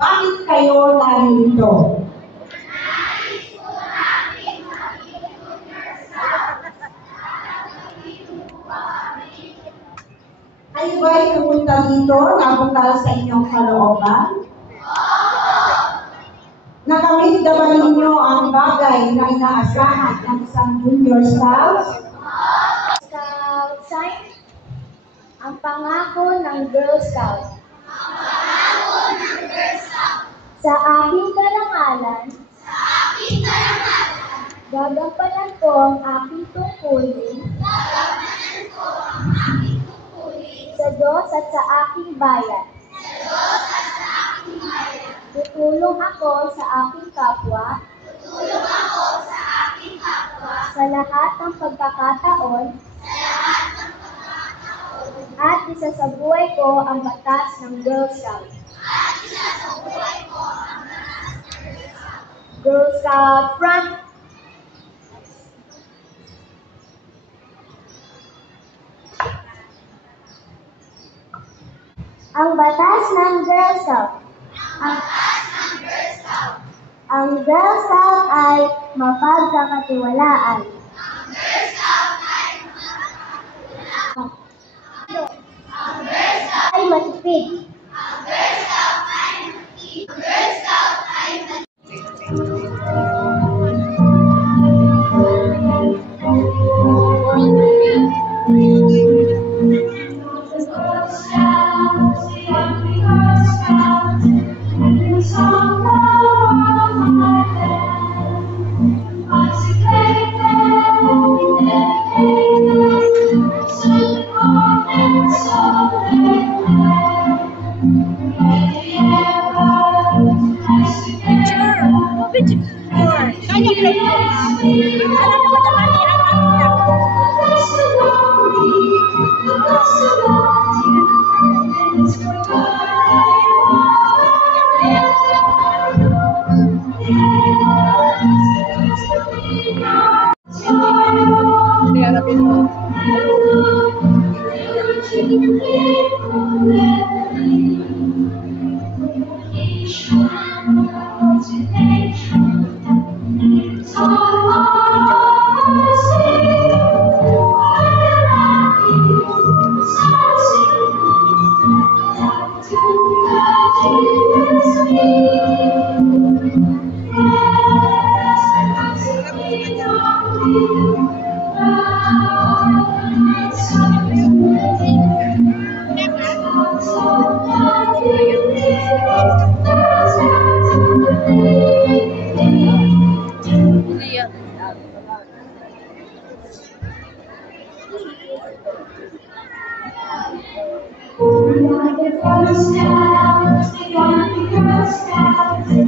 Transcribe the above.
Bakit kayo narito? Kayo ba'y pumunta dito napunta sa inyong kalooban? Nakamit na ba ninyo ang bagay na inaasahan ng isang junior scout? Scout sign, ang pangako ng Girl Scout. Sa aking karangalan, gagampanan ko ang aking tungkulin sa Diyos at sa aking bayan. Tutulong ako sa aking kapwa sa lahat ng pagkakataon at isasabuhay ko ang batas ng Girl Scout. Girl Scout front! Ang batas ng Girl Scout. Ang Girl Scout ay mapagkakatiwalaan. Ay matipid. Girl Scouts,